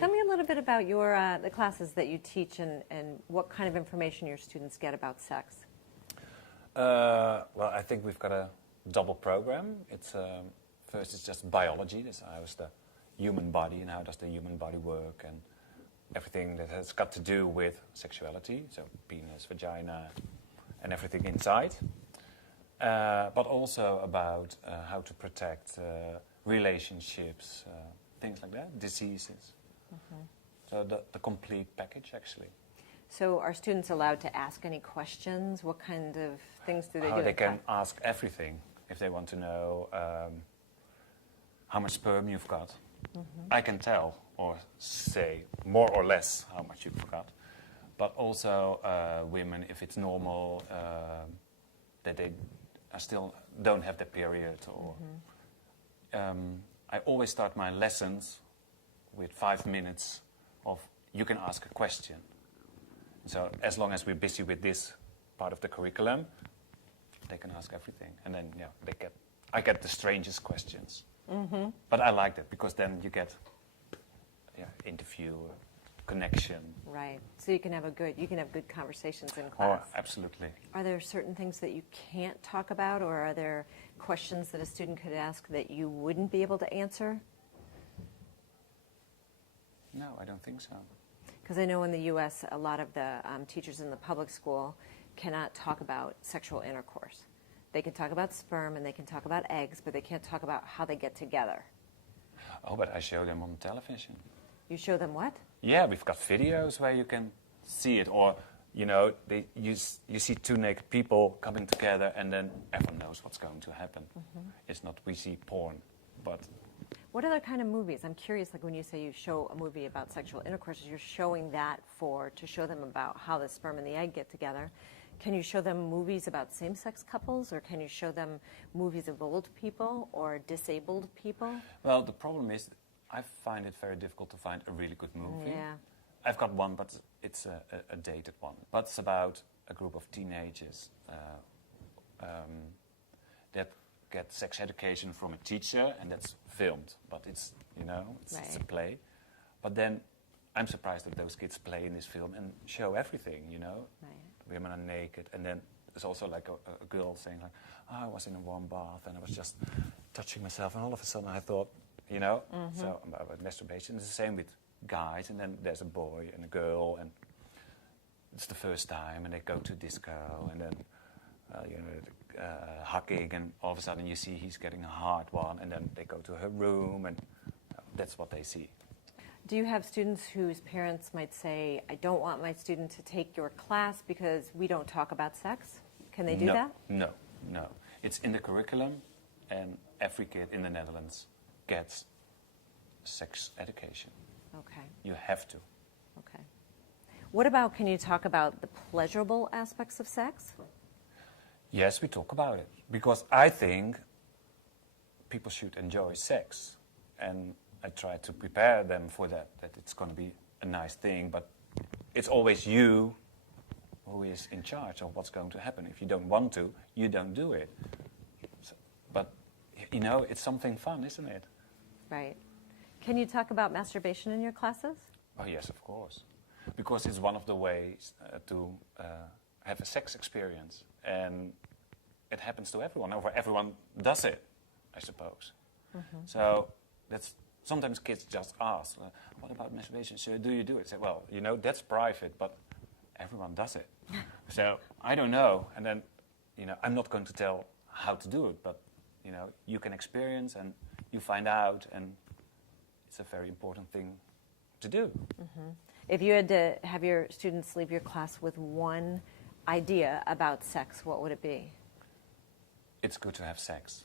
Tell me a little bit about your the classes that you teach and what kind of information your students get about sex. Well, I think we've got a double program. It's first it's just biology. This how is the human body and how does the human body work and everything that has got to do with sexuality, so penis, vagina, and everything inside. But also about how to protect relationships, things like that, diseases. Mm-hmm. So the complete package, actually. So are students allowed to ask any questions? What kind of things do they do? They can ask everything if they want to know how much sperm you've got. Mm-hmm. I can tell or say more or less how much you've got. But also women, if it's normal, that they still don't have the period. Or I always start my lessons with 5 minutes of you can ask a question. So as long as we're busy with this part of the curriculum, they can ask everything. And then I get the strangest questions. Mm-hmm. But I like that because then you get interview, connection. Right. So you can have good conversations in class. Oh, absolutely. Are there certain things that you can't talk about, or are there questions that a student could ask that you wouldn't be able to answer? No, I don't think so. Because I know in the U.S., a lot of the teachers in the public school cannot talk about sexual intercourse. They can talk about sperm and they can talk about eggs, but they can't talk about how they get together. Oh, but I show them on television. You show them what? Yeah, we've got videos where you can see it, or you see two naked people coming together, and then everyone knows what's going to happen. Mm-hmm. It's not we see porn, but. What other kind of movies? I'm curious, like when you say you show a movie about sexual intercourse, you're showing that to show them about how the sperm and the egg get together. Can you show them movies about same-sex couples, or can you show them movies of old people or disabled people? Well, the problem is I find it very difficult to find a really good movie. Yeah. I've got one, but it's a dated one. But it's about a group of teenagers that get sex education from a teacher, and that's filmed. But it's it's a play. But then I'm surprised that those kids play in this film and show everything. Right. Women are naked, and then there's also like a girl saying like, I was in a warm bath and I was just touching myself, and all of a sudden I thought, so about masturbation. It's the same with guys, and then there's a boy and a girl, and it's the first time, and they go to disco, and then hugging, and all of a sudden you see he's getting a hard one, and then they go to her room, and that's what they see. Do you have students whose parents might say, I don't want my student to take your class because we don't talk about sex? Can they do that? No. It's in the curriculum, and every kid in the Netherlands gets sex education. Okay. You have to. Okay. What about, can you talk about the pleasurable aspects of sex? Yes, we talk about it. Because I think people should enjoy sex. And I try to prepare them for that it's going to be a nice thing, but it's always you who is in charge of what's going to happen. If you don't want to, you don't do it. So, but, it's something fun, isn't it? Right. Can you talk about masturbation in your classes? Oh, yes, of course. Because it's one of the ways to have a sex experience. And it happens to everyone, or everyone does it, I suppose. Mm-hmm. So that's sometimes kids just ask, what about masturbation? So do you do it? Say, well, that's private, but everyone does it. So I don't know. And then, I'm not going to tell how to do it, but, you can experience and you find out, and it's a very important thing to do. Mm-hmm. If you had to have your students leave your class with one idea about sex, what would it be? It's good to have sex.